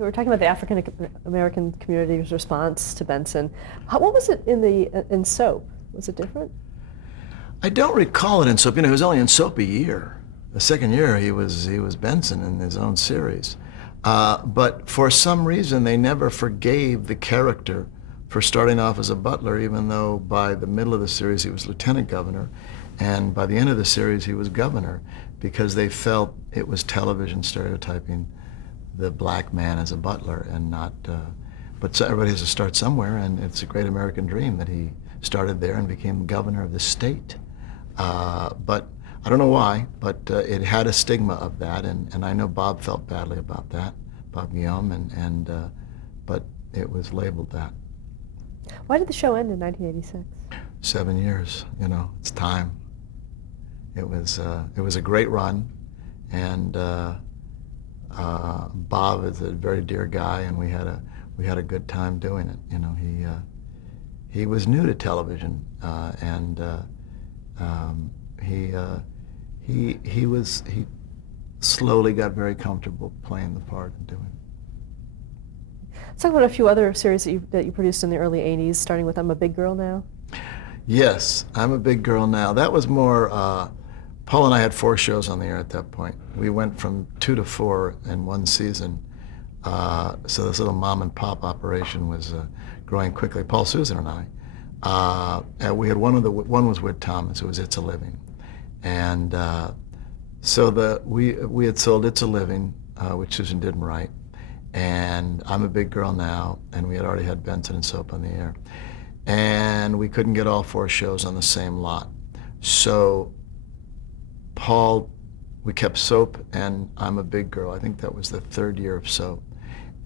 We were talking about the African American community's response to Benson. What was it in Soap? Was it different? I don't recall it in Soap. You know, he was only in Soap a year. The second year he was Benson in his own series. But for some reason they never forgave the character for starting off as a butler, even though by the middle of the series he was lieutenant governor, and by the end of the series he was governor, because they felt it was television stereotyping the black man as a butler and not, but so everybody has to start somewhere, and it's a great American dream that he started there and became governor of the state. But I don't know why, but it had a stigma of that, and I know Bob felt badly about that, Bob Guillaume, but it was labeled that. Why did the show end in 1986? 7 years, you know, it's time. It was a great run, and Bob is a very dear guy, and we had a good time doing it. You know, he was new to television, and he slowly got very comfortable playing the part and doing it. Let's talk about a few other series that you produced in the early 80s, starting with I'm a Big Girl Now. Yes, I'm a Big Girl Now. That was more, Paul and I had 4 shows on the air at that point. We went from 2 to 4 in one season. So this little mom and pop operation was growing quickly. Paul, Susan, and I. And we had one was with Thomas. It was It's a Living. And so we had sold It's a Living, which Susan didn't write, and I'm a Big Girl Now, and we had already had Benson and Soap on the air. And we couldn't get all 4 shows on the same lot. So Paul, we kept Soap and I'm a Big Girl. I think that was the 3rd year of Soap.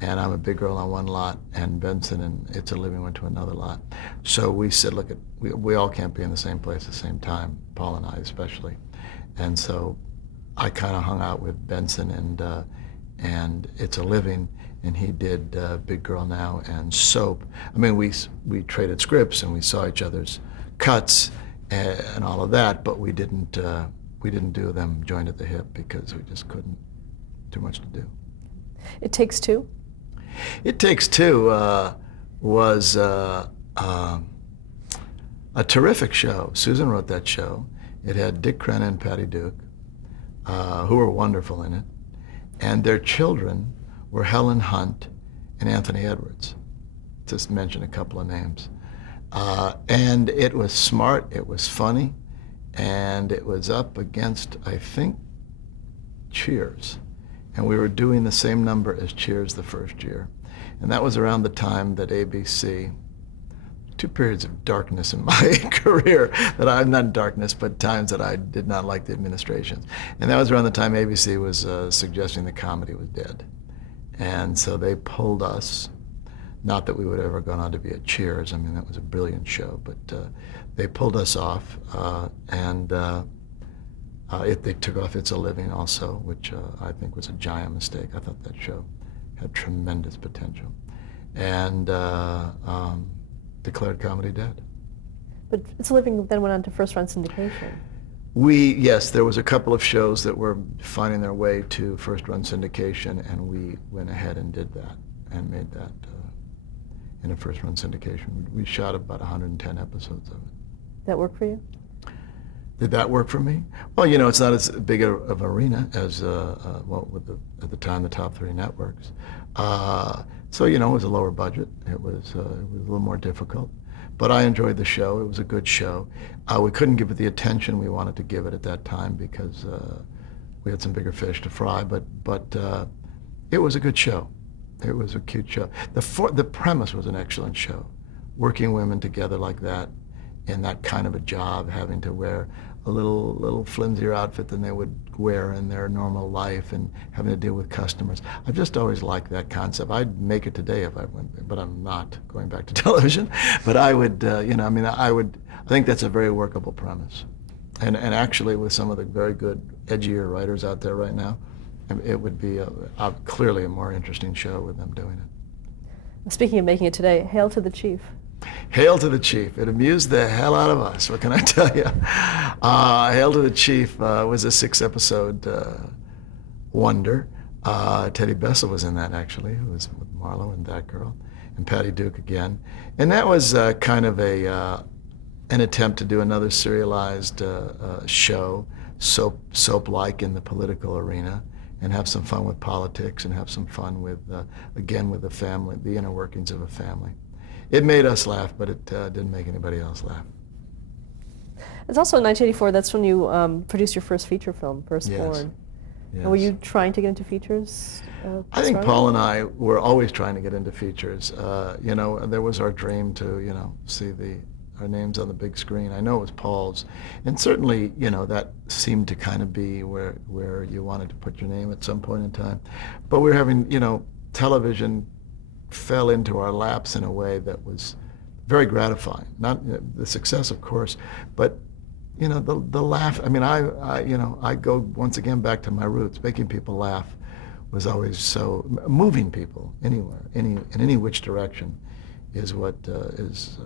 And I'm a Big Girl on one lot, and Benson and It's a Living went to another lot. So we said, look, we all can't be in the same place at the same time, Paul and I especially. And so I kind of hung out with Benson and It's a Living, and he did Big Girl Now and Soap. I mean, we traded scripts and we saw each other's cuts and all of that, but we didn't do them joined at the hip because we just couldn't, too much to do. It Takes Two? It Takes Two was a terrific show. Susan wrote that show. It had Dick Crenna and Patty Duke, who were wonderful in it, and their children were Helen Hunt and Anthony Edwards, just mention a couple of names. And it was smart, it was funny, and it was up against, I think, Cheers. And we were doing the same number as Cheers the first year. And that was around the time that ABC, 2 periods of darkness in my career, that I'm not darkness, but times that I did not like the administrations. And that was around the time ABC was suggesting that comedy was dead. And so they pulled us, not that we would have ever gone on to be at Cheers, I mean, that was a brilliant show, but they pulled us off, and they took off It's a Living also, which I think was a giant mistake. I thought that show had tremendous potential, and declared comedy dead. But It's a Living then went on to first-run syndication. Yes, there was a couple of shows that were finding their way to first-run syndication, and we went ahead and did that and made that in a first-run syndication. We shot about 110 episodes of it. That work for you? Did that work for me? Well, you know, it's not as big of an arena as, with at the time, the top 3 networks. So, you know, it was a lower budget. It was a little more difficult. But I enjoyed the show. It was a good show. We couldn't give it the attention we wanted to give it at that time because we had some bigger fish to fry. But it was a good show. It was a cute show. The premise was an excellent show. Working women together like that in that kind of a job, having to wear a little flimsier outfit than they would wear in their normal life and having to deal with customers. I've just always liked that concept. I'd make it today if I went, but I'm not going back to television. But I would, you know, I mean, I think that's a very workable premise. And actually with some of the very good, edgier writers out there right now, it would be clearly a more interesting show with them doing it. Speaking of making it today, Hail to the Chief. Hail to the Chief. It amused the hell out of us. What can I tell you? Hail to the Chief was a 6-episode wonder. Teddy Bessel was in that, actually, who was with Marlo and that girl, and Patty Duke again. And that was kind of an attempt to do another serialized show, soap-like in the political arena, and have some fun with politics and have some fun with, again, with the family, the inner workings of a family. It made us laugh, but it didn't make anybody else laugh. It's also in 1984, that's when you produced your first feature film, Firstborn. Yes. And were you trying to get into features? I think starting? Paul and I were always trying to get into features. You know, there was our dream to, you know, see our names on the big screen. I know it was Paul's. And certainly, you know, that seemed to kind of be where you wanted to put your name at some point in time. But we were having, you know, television fell into our laps in a way that was very gratifying. Not the success, of course, but you know, the laugh. I mean, I go once again back to my roots. Making people laugh was always so, moving people anywhere, in any which direction, is what is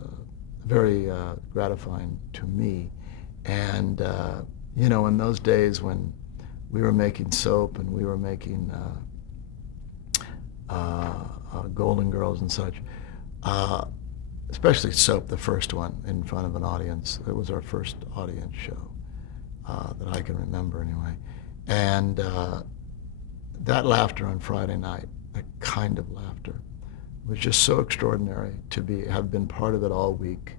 very gratifying to me. And you know, in those days when we were making soap and we were making Golden Girls and such, especially Soap, the first one, in front of an audience. It was our first audience show that I can remember anyway. And that laughter on Friday night, that kind of laughter, was just so extraordinary to have been part of it all week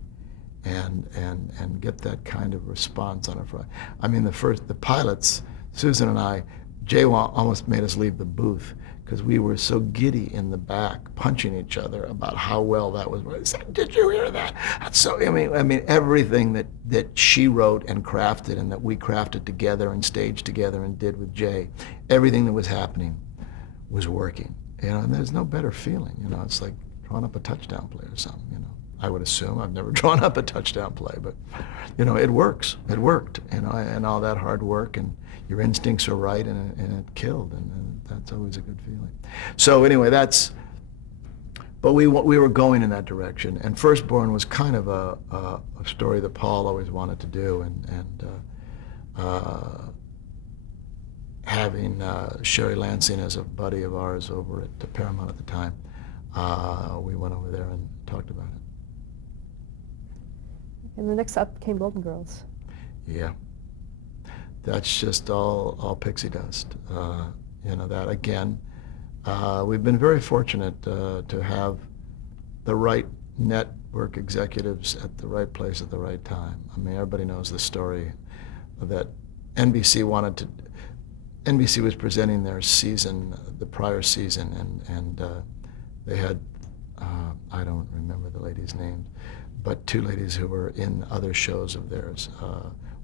and get that kind of response on a Friday. I mean, the pilots, Susan and I, Jay almost made us leave the booth because we were so giddy in the back, punching each other about how well that was. He said, "Did you hear that? That's so." I mean, everything that she wrote and crafted, and that we crafted together and staged together and did with Jay, everything that was happening was working. You know, and there's no better feeling. You know, it's like drawing up a touchdown play or something. You know, I would assume. I've never drawn up a touchdown play, but you know, it works. It worked. You know, and all that hard work and your instincts are right, and it killed, and that's always a good feeling. So anyway, but we were going in that direction, and Firstborn was kind of a story that Paul always wanted to do, and having Sherry Lansing as a buddy of ours over at Paramount at the time, we went over there and talked about it. And the next up came Golden Girls. Yeah. That's just all pixie dust. You know, that again, we've been very fortunate to have the right network executives at the right place at the right time. I mean, everybody knows the story that NBC was presenting their season, the prior season, and they had, I don't remember the ladies' names, but two ladies who were in other shows of theirs.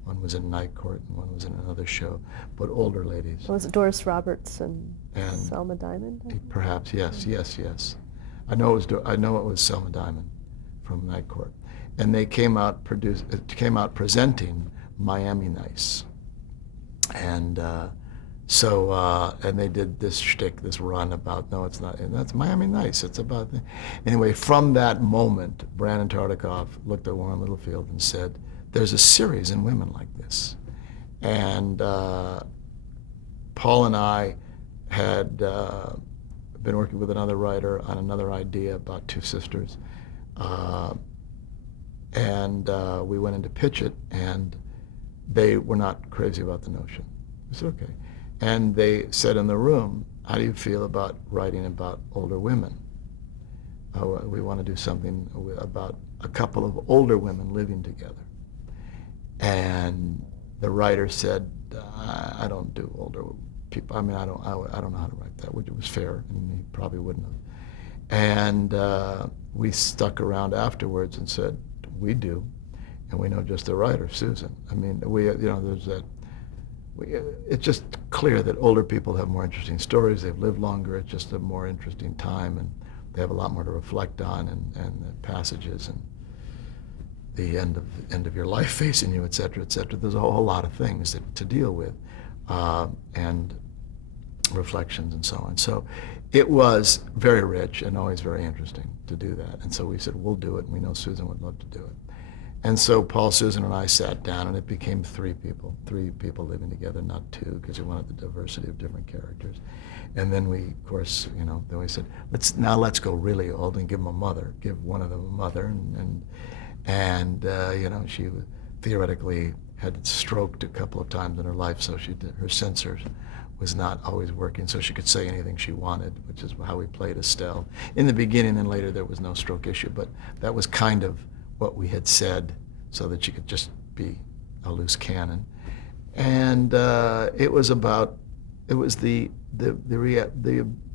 One was in Night Court and one was in another show, but older ladies. Was it Doris Roberts and And Selma Diamond? Perhaps, yes. I know it was Selma Diamond from Night Court, and they came out presenting Miami Nice, and and they did this shtick, this run about, no, it's not, and that's Miami Nice. It's about anyway. From that moment, Brandon Tartikoff looked at Warren Littlefield and said, "There's a series in Women like this," and Paul and I had been working with another writer on another idea about two sisters, and we went in to pitch it, and they were not crazy about the notion. It's okay. And they said in the room, "How do you feel about writing about older women? We want to do something about a couple of older women living together." And the writer said, "I don't do older people. I mean, I don't know how to write that," which was fair, and he probably wouldn't have. And we stuck around afterwards and said, "We do, and we know just the writer, Susan." I mean, there's that. It's just clear that older people have more interesting stories. They've lived longer. It's just a more interesting time, and they have a lot more to reflect on, and the passages and the end of your life facing you, et cetera, et cetera. There's a whole lot of things to deal with, and reflections and so on. So it was very rich and always very interesting to do that. And so we said, we'll do it, and we know Susan would love to do it. And so Paul, Susan, and I sat down, and it became three people living together, not two, because we wanted the diversity of different characters. And then we, of course, then we said, let's go really old and give them a mother, give one of them a mother, and she theoretically had stroked a couple of times in her life, so her sensors was not always working, so she could say anything she wanted, which is how we played Estelle. In the beginning and later, there was no stroke issue, but that was kind of what we had said, so that she could just be a loose cannon. And it was the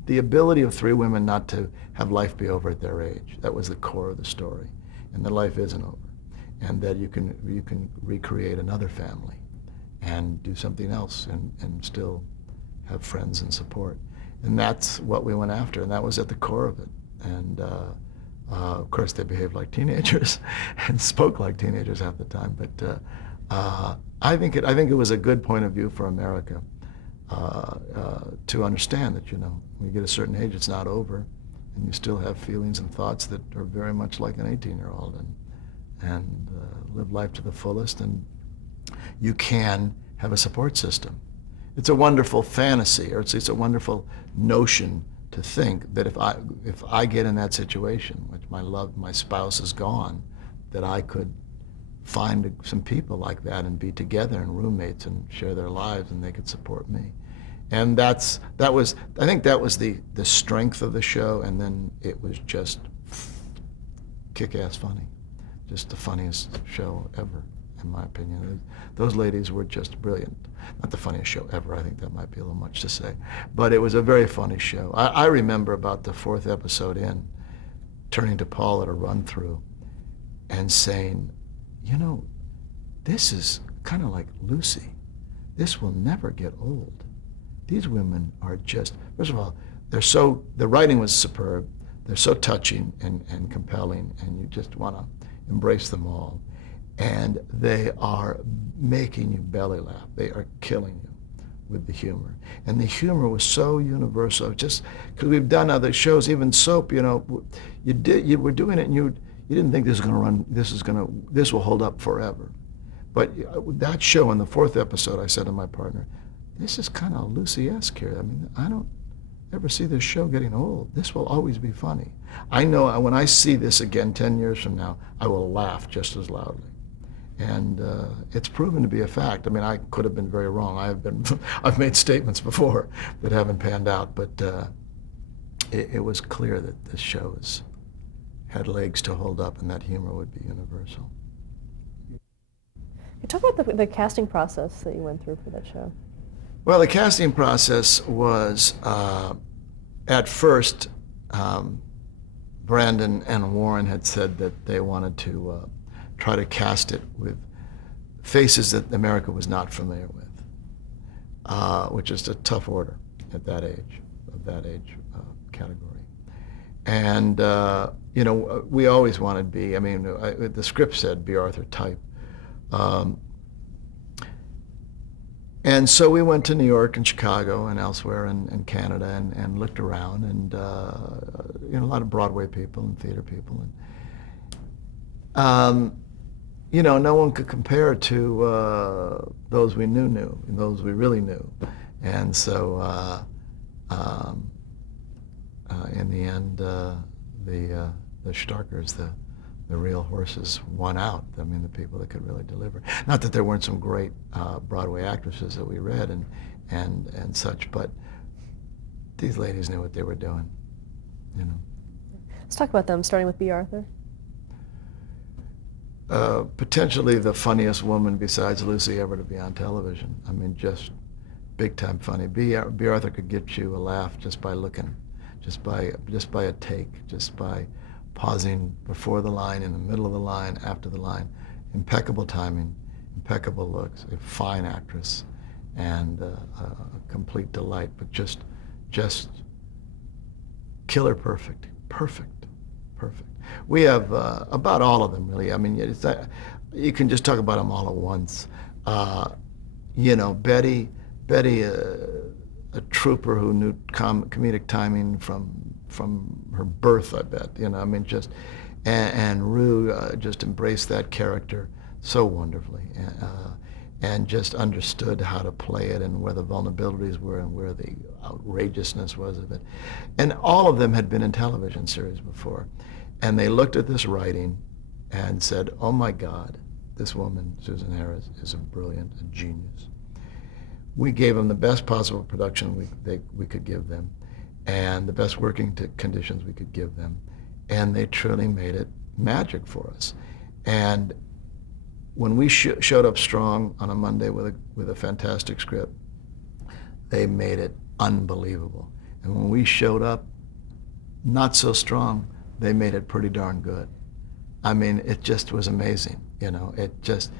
ability of three women not to have life be over at their age. That was the core of the story, and that life isn't over, and that you can recreate another family and do something else and still have friends and support. And that's what we went after, and that was at the core of it. And of course, they behaved like teenagers and spoke like teenagers half the time. But I think it was a good point of view for America to understand that when you get a certain age, it's not over, and you still have feelings and thoughts that are very much like an 18-year-old, and live life to the fullest. And you can have a support system. It's a wonderful fantasy, or it's a wonderful notion to think that if I get in that situation, which my spouse is gone, that I could find some people like that and be together and roommates and share their lives, and they could support me. And I think that was the strength of the show, and then it was just kick-ass funny, just the funniest show ever, in my opinion. Those ladies were just brilliant. Not the funniest show ever, I think that might be a little much to say, but it was a very funny show. I remember about the fourth episode in, turning to Paul at a run-through and saying, this is kind of like Lucy. This will never get old. These women are just, first of all, the writing was superb. They're so touching and compelling, and you just want to embrace them all. And they are making you belly laugh. They are killing you with the humor. And the humor was so universal, just because we've done other shows, even Soap, you were doing it and you didn't think this will hold up forever. But that show in the fourth episode, I said to my partner, this is kind of Lucy-esque here. I mean, I don't ever see this show getting old. This will always be funny. I know when I see this again 10 years from now, I will laugh just as loudly. And it's proven to be a fact. I mean, I could have been very wrong. I've made statements before that haven't panned out, but it was clear that this show had legs to hold up, and that humor would be universal. Talk about the casting process that you went through for that show. Well, the casting process was, at first, Brandon and Warren had said that they wanted to try to cast it with faces that America was not familiar with, which is a tough order at that age category. And, we always wanted B. I mean, the script said B. Arthur type. And so we went to New York and Chicago and elsewhere and Canada and looked around, and a lot of Broadway people and theater people. And no one could compare to those we knew, and those we really knew. And so in the end, the Starkers, the real horses, won out. I mean, the people that could really deliver. Not that there weren't some great Broadway actresses that we read and such, but these ladies knew what they were doing. Let's talk about them, starting with B. Arthur. Potentially the funniest woman besides Lucy ever to be on television. I mean, just big time funny. B. Arthur could get you a laugh just by looking, just by a take, just by pausing before the line, in the middle of the line, after the line. Impeccable timing, impeccable looks, a fine actress, and a complete delight, but just killer perfect. We have about all of them, really. I mean, you can just talk about them all at once. Betty, a trooper who knew comedic timing from her birth, I bet. I mean, and Rue just embraced that character so wonderfully. and just understood how to play it and where the vulnerabilities were and where the outrageousness was of it. And all of them had been in television series before. And they looked at this writing and said, oh my God, this woman, Susan Harris, is a brilliant, a genius. We gave them the best possible production we could give them and the best working conditions we could give them. And they truly made it magic for us. And when we showed up strong on a Monday with a fantastic script, they made it unbelievable. And when we showed up not so strong, they made it pretty darn good. I mean, it just was amazing. You know, it just,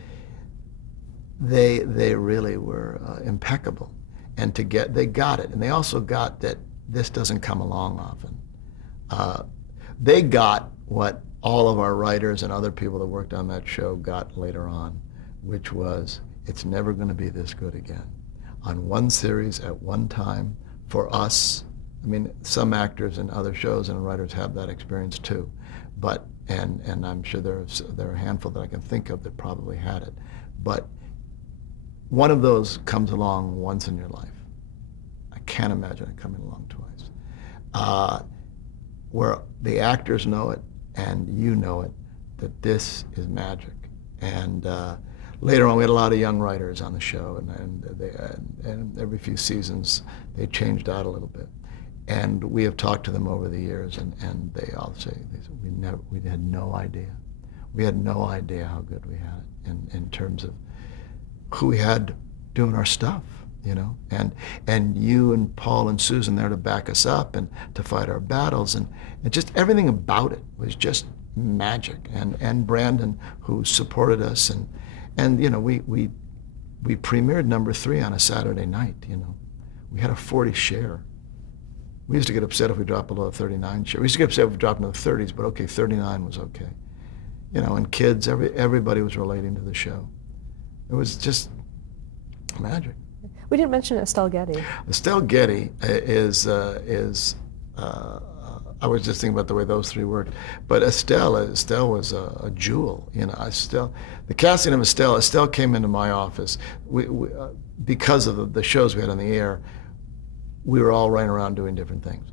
they really were impeccable. And they got it. And they also got that this doesn't come along often. They got what all of our writers and other people that worked on that show got later on, which was, it's never going to be this good again. On one series at one time, for us, I mean, some actors and other shows and writers have that experience too, but, and I'm sure there are a handful that I can think of that probably had it, but one of those comes along once in your life. I can't imagine it coming along twice. Where the actors know it, and you know it, that this is magic. And later on, we had a lot of young writers on the show, and every few seasons, they changed out a little bit. And we have talked to them over the years, and they all say, we had no idea. We had no idea how good we had it in terms of who we had doing our stuff, you know, and you and Paul and Susan there to back us up and to fight our battles, and just everything about it was just magic. And Brandon, who supported us, and you know, we premiered number 3 on a Saturday night. You know, we had a 40 share. We used to get upset if we dropped below a 39 share. We used to get upset if we dropped into the 30s, but okay, 39 was okay. You know, and kids, everybody was relating to the show. It was just magic. We didn't mention Estelle Getty. Estelle Getty is I was just thinking about the way those three worked. But Estelle was a jewel. You know, the casting of Estelle came into my office. Because of the shows we had on the air, we were all running around doing different things.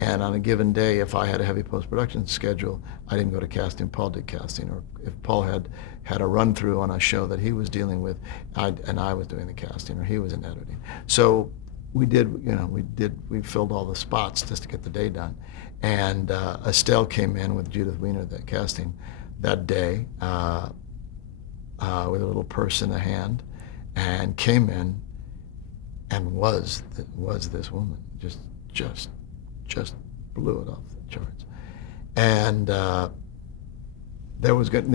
And on a given day, if I had a heavy post-production schedule, I didn't go to casting, Paul did casting. Or if Paul had a run-through on a show that he was dealing with, and I was doing the casting, or he was in editing. So we filled all the spots just to get the day done. And Estelle came in with Judith Weiner, the casting, that day, with a little purse in a hand, and came in and was this woman, just blew it off the charts. And then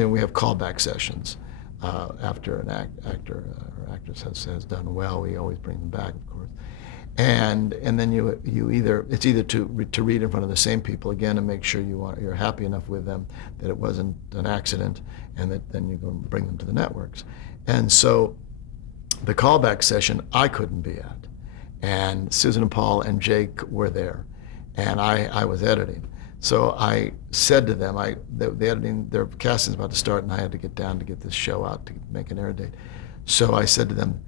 we have callback sessions after an actor or actress has done well. We always bring them back, of course. And then it's either to read in front of the same people again and make sure you're happy enough with them that it wasn't an accident, and that then you go and bring them to the networks. And so the callback session I couldn't be at, and Susan and Paul and Jake were there, and I was editing. So I said to them, the editing, their casting's about to start, and I had to get down to get this show out to make an air date. So I said to them,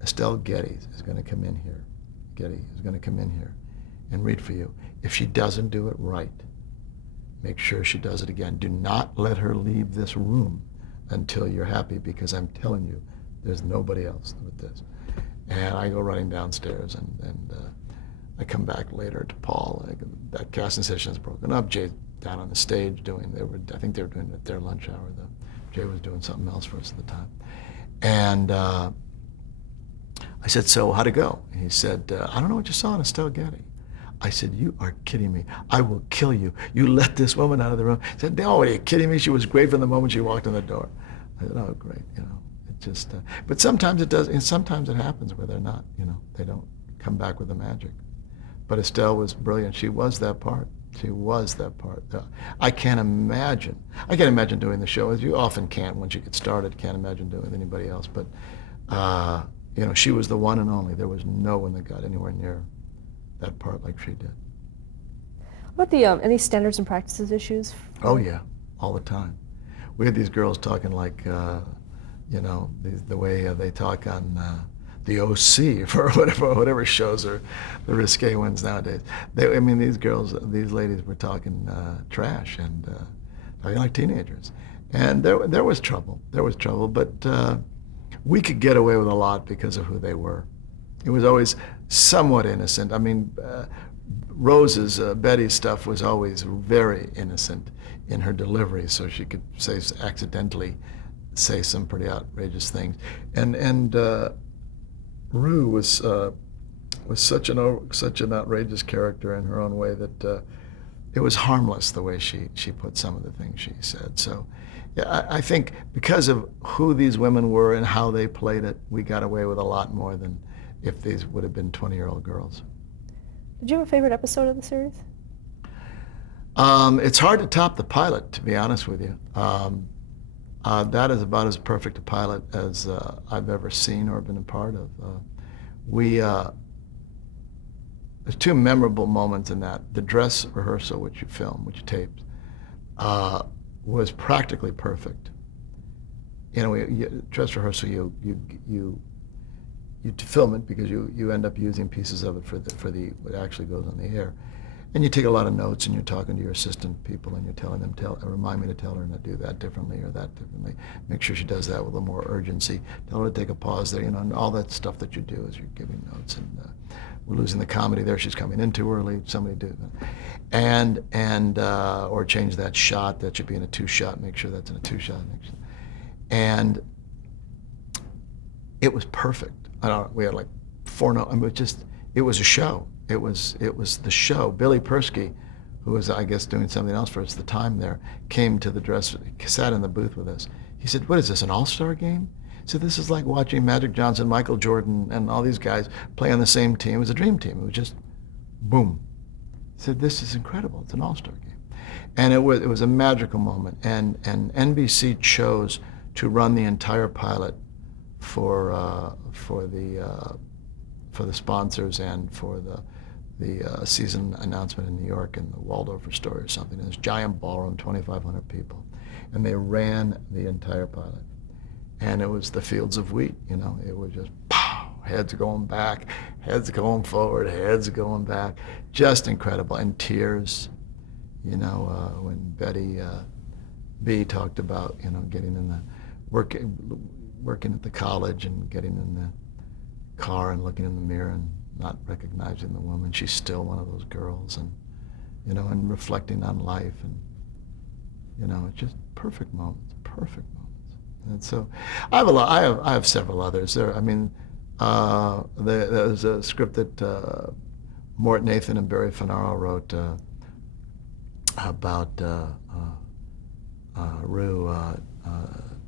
Estelle Getty is going to come in here. Getty is going to come in here and read for you. If she doesn't do it right, make sure she does it again. Do not let her leave this room until you're happy, because I'm telling you, there's nobody else with this. And I go running downstairs, and I come back later to Paul. That casting session is broken up. Jay's down on the stage I think they were doing it at their lunch hour, though. Jay was doing something else for us at the time. And I said, so how'd it go? And he said, I don't know what you saw in Estelle Getty. I said, you are kidding me. I will kill you. You let this woman out of the room. He said, no, are you kidding me? She was great from the moment she walked in the door. I said, oh, great, you know. It just, but sometimes it does, and sometimes it happens where they're not, you know, they don't come back with the magic. But Estelle was brilliant. She was that part. She was that part. I can't imagine doing the show, as you often can't once you get started. Can't imagine doing with anybody else. But, you know, she was the one and only. There was no one that got anywhere near that part like she did. What about any standards and practices issues? Oh yeah, all the time. We had these girls talking like the way they talk on the OC for whatever shows are the risque ones nowadays. These girls, these ladies were talking trash and talking like teenagers, and there was trouble. There was trouble, but we could get away with a lot because of who they were. It was always somewhat innocent. Rose's, Betty's stuff was always very innocent in her delivery, so she could accidentally say some pretty outrageous things. And Rue was such an outrageous character in her own way that it was harmless the way she put some of the things she said. So yeah, I think because of who these women were and how they played it, we got away with a lot more than if these would have been 20-year-old girls. Did you have a favorite episode of the series? It's hard to top the pilot, to be honest with you. That is about as perfect a pilot as I've ever seen or been a part of. There's two memorable moments in that. The dress rehearsal, which you filmed, which you taped, was practically perfect. Dress rehearsal, you film it because you end up using pieces of it for what actually goes on the air. And you take a lot of notes and you're talking to your assistant people and you're telling them, remind me to tell her to do that differently or that differently. Make sure she does that with a little more urgency. Tell her to take a pause there, and all that stuff that you do as you're giving notes. And we're losing the comedy there. She's coming in too early. Somebody do that. Or change that shot. That should be in a 2-shot. Make sure that's in a 2-shot. And it was perfect. We had like 4 notes. It was a show. It was the show. Billy Persky, who was, I guess, doing something else for us at the time there, came to the dress, sat in the booth with us. He said, "What is this, an all-star game?" So this is like watching Magic Johnson, Michael Jordan, and all these guys play on the same team. It was a dream team. It was just boom. He said, "This is incredible. It's an all-star game." And it was a magical moment. And NBC chose to run the entire pilot for the sponsors and for the season announcement in New York in the Waldorf Astoria or something. And this giant ballroom, 2,500 people, and they ran the entire pilot. And it was the fields of wheat. It was just pow, heads going back, heads going forward, heads going back, just incredible. And tears, when Betty B talked about getting in the working at the college and getting in the car and looking in the mirror and not recognizing the woman. She's still one of those girls, and and reflecting on life, and it's just perfect moments. And so I have several others there. There's a script that Mort Nathan and Barry Finaro wrote about Rue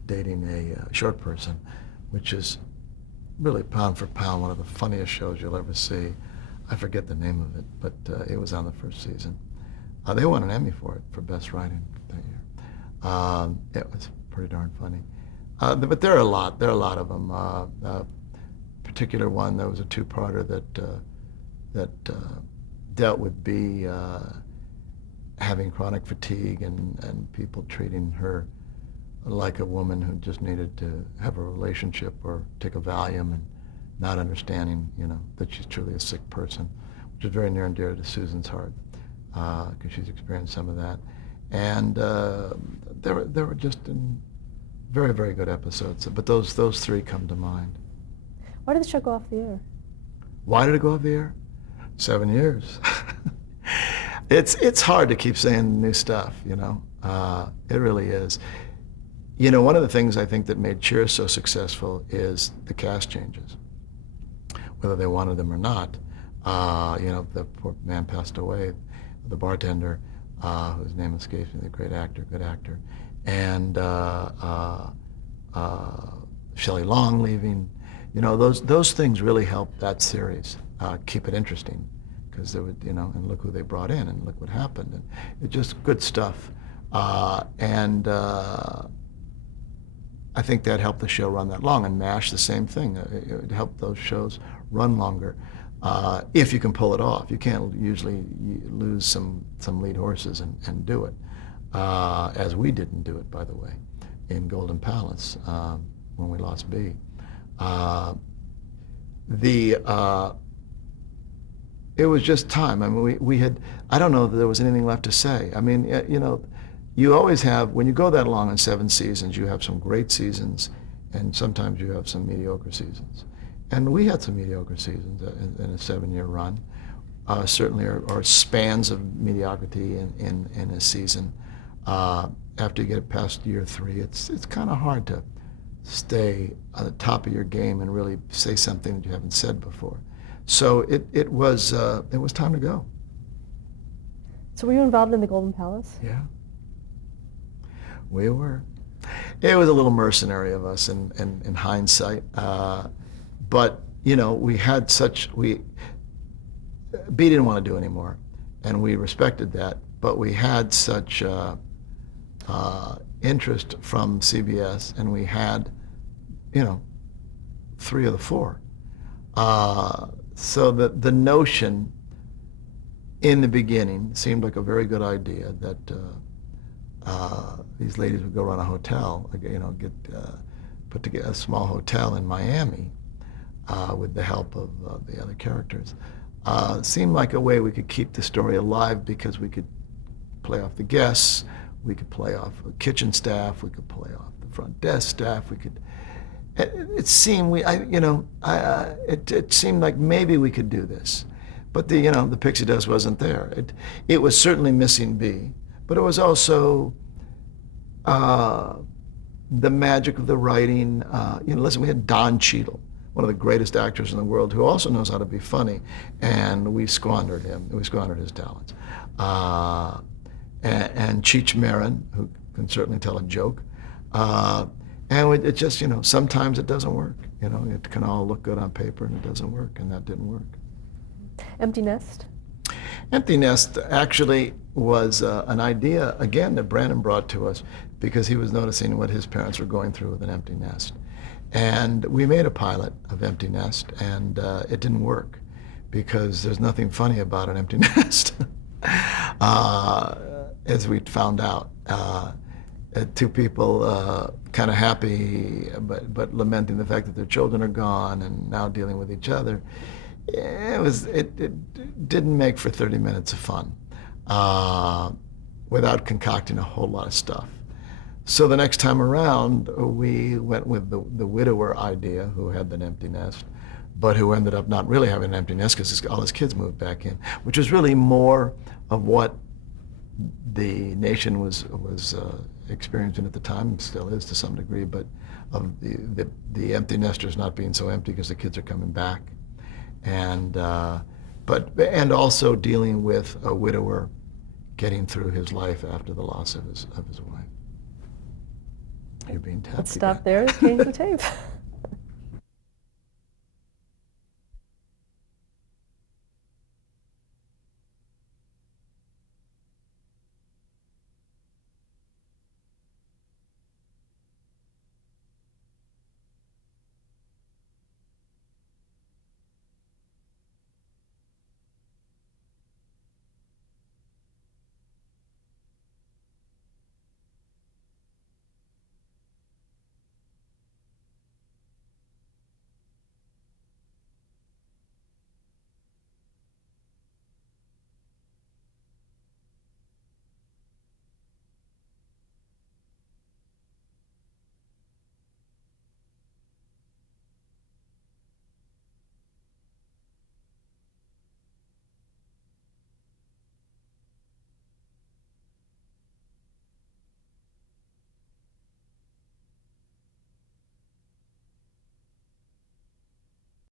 dating a short person, which is really pound for pound one of the funniest shows you'll ever see. I forget the name of it, but it was on the first season. They won an Emmy for it, for Best Writing that year. It was pretty darn funny. But there are a lot of them. A particular one, there was a 2-parter that dealt with Bea having chronic fatigue and people treating her like a woman who just needed to have a relationship or take a Valium, and not understanding, that she's truly a sick person, which is very near and dear to Susan's heart, because she's experienced some of that. And there were just very, very good episodes. But those 3 come to mind. Why did the show go off the air? Why did it go off the air? 7 years. It's hard to keep saying new stuff, It really is. One of the things I think that made Cheers so successful is the cast changes, whether they wanted them or not. The poor man passed away, the bartender, whose name escapes me, the good actor, and Shelley Long leaving. Those things really helped that series keep it interesting, because there would, and look who they brought in, and look what happened, and it's just good stuff. I think that helped the show run that long, and MASH the same thing. It helped those shows run longer, if you can pull it off. You can't usually lose some lead horses and do it, as we didn't do it, by the way, in Golden Palace. when we lost B. Uh, the It was just time. I mean, we had, I don't know that there was anything left to say. I mean, you know, you always have, when you go that long in 7 seasons, you have some great seasons, and sometimes you have some mediocre seasons. And we had some mediocre seasons in a 7-year run. Certainly, or spans of mediocrity in a season. After you get past year 3, it's kind of hard to stay on the top of your game and really say something that you haven't said before. So it was time to go. So were you involved in the Golden Palace? Yeah, we were. It was a little mercenary of us in hindsight, but you know, B didn't want to do anymore, and we respected that. But we had such interest from CBS, and we had, you know, 3 of the 4. So the notion in the beginning seemed like a very good idea that these ladies would go run a hotel, you know, put together a small hotel in Miami with the help of the other characters. Seemed like a way we could keep the story alive because we could play off the guests, we could play off the kitchen staff, we could play off the front desk staff, we could. It seemed it seemed like maybe we could do this, but the pixie dust wasn't there. It was certainly missing B, but it was also the magic of the writing. Listen, we had Don Cheadle, one of the greatest actors in the world, who also knows how to be funny, and we squandered him. We squandered his talents. And Cheech Marin, who can certainly tell a joke. And it just, sometimes it doesn't work. It can all look good on paper, and it doesn't work, and that didn't work. Empty Nest? Empty Nest actually was an idea, again, that Brandon brought to us because he was noticing what his parents were going through with an empty nest. And we made a pilot of Empty Nest, and it didn't work because there's nothing funny about an empty nest, as we found out. 2 people kind of happy, but lamenting the fact that their children are gone and now dealing with each other. It didn't make for 30 minutes of fun without concocting a whole lot of stuff. So the next time around, we went with the widower idea, who had an empty nest, but who ended up not really having an empty nest because all his kids moved back in, which was really more of what the nation was experiencing at the time, and still is to some degree, but of the empty nesters not being so empty because the kids are coming back, and also dealing with a widower getting through his life after the loss of his wife. You're being tapped. Let's stop there and change the tape.